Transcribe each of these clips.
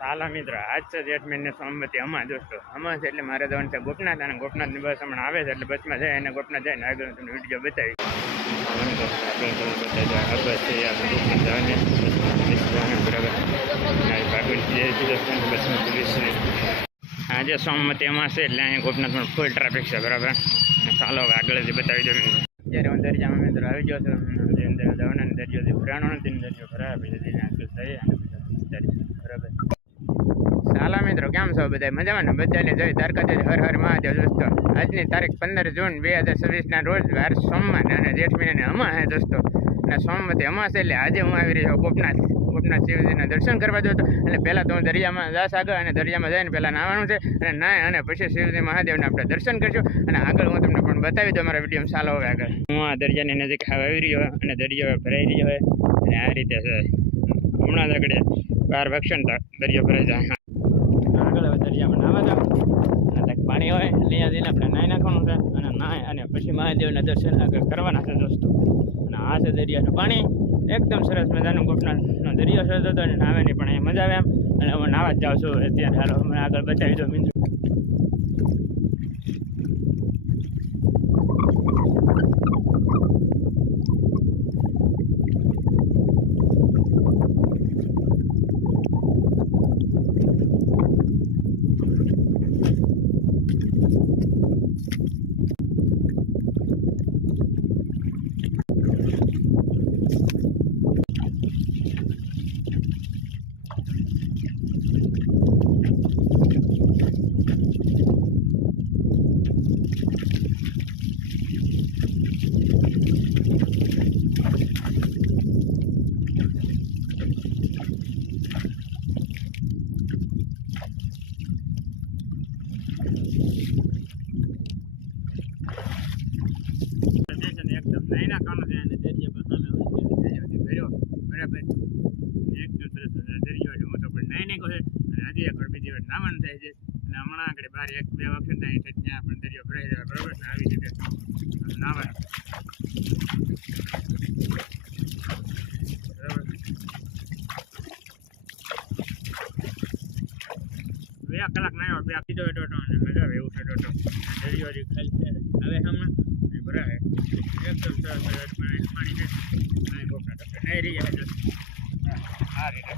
સાલા મિત્રો આજ છે જેઠ મહિને સોમવતી અમાસ દોસ્તો. અમાસ એટલે મારે જવાનું છે ગોપનાથ, અને ગોપનાથની બસ હમણાં આવે છે એટલે બસમાં જાય અને ગોપનાથ જાય ને આગળ તમને વિડીયો બતાવી. આજે સોમવતી અમાસ છે એટલે અહીંયા ગોપનાથમાં ફૂલ ટ્રાફિક છે બરાબર. ચાલો હવે આગળ જ બતાવી દઉં. અત્યારે હું દરિયામાં મિત્રો આવી ગયો છું. અંદર જવાના દરિયો પુરાણો નથી, દરિયો ખરાબ બરાબર. સાલા મિત્રો કેમ છો બધા મજામાં ને? બધાને જય દ્વારકાધીશ, હર હર મહાદેવ દોસ્તો. આજની તારીખ 15 જૂન 2026 રોજ વાર સોમવાર અને જેઠ મહિનાની અમાસ છે દોસ્તો. અને સોમવતી અમાસ એટલે આજે હું આવી રહ્યો ગોપનાથ શિવજીના દર્શન કરવા જતો. એટલે પહેલાં તો હું દરિયામાં જાશ આગળ, અને દરિયામાં જઈને પહેલાં નાહવાનું છે અને નાય અને પછી શિવજી મહાદેવને આપણે દર્શન કરીશું. અને આગળ હું તમને પણ બતાવી દઉં મારા વિડીયોમાં. ચાલો હવે આગળ. હું આ દરિયાની નજીક આવી રહ્યો અને દરિયો ભરાઈ રહ્યો હોય અને આ રીતે છે. હમણાં જ આગળ 12 વાગશે ને દરિયો ભરાઈ જાય. આગળ હવે દરિયામાં નાહવા જાવ અને પાણી હોય એટલે અહીંયા જઈને આપણે નાહી નાખવાનું છે અને નાય અને પછી મહાદેવના દર્શન આગળ કરવાના છે દોસ્તો. અને આ છે દરિયાનું પાણી, એકદમ સરસ મજાનો ગોપનાથનો દરિયો છે તો અને નાહવાની પણ અહીંયા મજા આવે એમ. અને હું નાહવા જ જાઉં છું અત્યારે. હાલો મને આગળ બતાવી દો મિત્રો. નહીં નાખવાનું છે અને દરિયા પર સામે ભર્યો બરાબર. એકદમ સરસ દરિયો એટલે હું તો પણ નહીં નાખ્યો છે. અને હજી એક વાર બીજી વાર નાવાનું થાય છે. અને હમણાં આગળ 12-1-2 વાગશે ત્યાં પણ દરિયો ભરાઈ જાય બરાબર ને. આવી રીતે નાવાનું બરાબર. 2 કલાક નાયો, 2 કીધો ડોટો અને મજા આવે એવું છે ડોટો. દરિયો હજી ખાલી છે હવે હમણાં ભરાય. એકદમ સરસ પાણી છે. ગોપનાથ નહીં રહી જાય આ રીતે.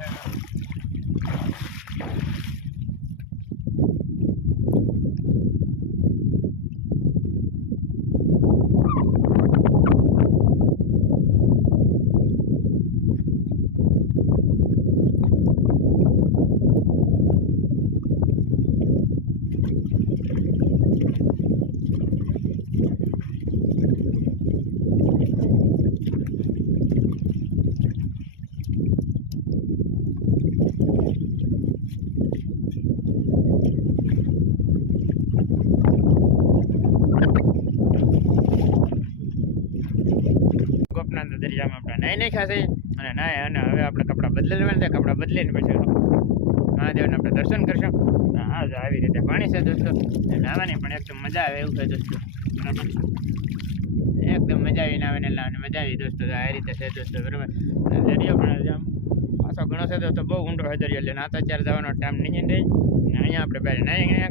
દરિયામાં આપણે નાઈ નાખ્યા છે અને નાય અને હવે આપણે કપડાં બદલી લેવાના છે. કપડાં બદલીને પછી મહાદેવને આપણે દર્શન કરશું. હા આવી રીતે પાણી છે દોસ્તો. નાહવાની પણ એકદમ મજા આવે એવું છે દોસ્તો. એકદમ મજા આવી નાહવાની, લાવવાની મજા આવી દોસ્તો. આ રીતે છે દોસ્તો બરાબર. દરિયો પણ આમ પાછો ઘણો છે દોસ્તો, બહુ ઊંડો છે દરિયો. એટલે ના તો અત્યારે જવાનો ટાઈમ નહીં રહી. અહીંયા આપણે પહેલાં નાય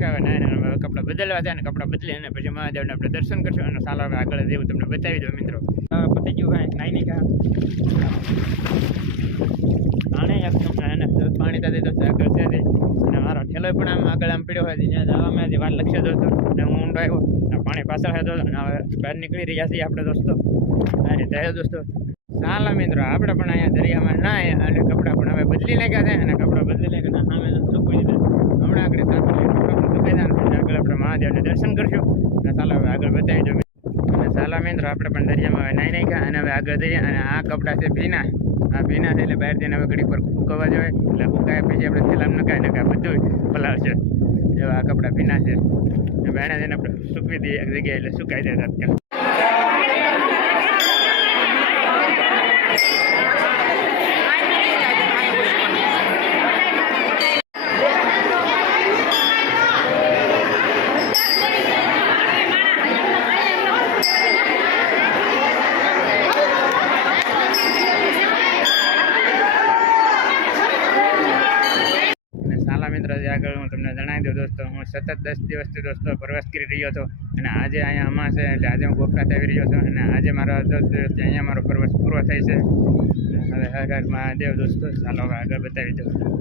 કપડાં બદલવા જાય ને કપડાં બદલી અને પછી મહાદેવને આપણે દર્શન કરશું. અને સાલો હવે આગળ જેવું તમને બતાવી દો મિત્રો. પતી ગયું કાંઈ નાઈ નહીં કા પાણી એકદમ પાણી થતી દોસ્તો આગળ છે. અને મારો ઠેલો પણ આમ આગળ આમ પીડ્યો હોય ત્યાં જવામાં વાર લખશે દોસ્તો. અને હું ઊંડો આવ્યો પાણી પાછળ છે દોસ્તો. અને હવે બહાર નીકળી રહ્યા છીએ આપણે દોસ્તો. આ રીતે દોસ્તો. ચાલો મિત્રો આપણે પણ અહીંયા દરિયામાં નાય અને કપડાં પણ હવે બદલી નાખ્યા છે. અને કપડાં બદલી નાખ્યા સામે સૂકવી દીધા. હમણાં આગળ સુકાઈ જાય આગળ આપણે મહાદેવને દર્શન કરશું. અને ચાલો હવે આગળ બતાવી દો. અને ચાલો મિત્રો આપણે પણ દરિયામાં હવે નાઈ નાખ્યા અને હવે આગળ જઈએ. અને આ કપડાં છે ભીના, આ ભીના છે એટલે બહાર જઈને હવે ઘડી પર સુકવવા જોઈએ. એટલે સુકાય પછી આપણે થેલામાં નખાય નખાય બધું પલાળશે. એવા આ કપડાં ભીના છે. બહાર જઈને આપણે સૂકવી દઈએ એક જગ્યાએ એટલે સુકાઈ જાય તાત્કાલિક. મિત્રો જે આગળ હું તમને જણાવી દઉં દોસ્તો, હું સતત 10 દિવસથી દોસ્તો પ્રવાસ કરી રહ્યો હતો અને આજે અહીંયા અમાસ છે એટલે આજે હું ગોખરાત આવી રહ્યો છું અને આજે મારો 10 દિવસથી અહીંયા મારો પ્રવાસ પૂરો થાય છે. હવે હર હર મહાદેવ દોસ્તો, ચાલો હવે આગળ બતાવી દઉં.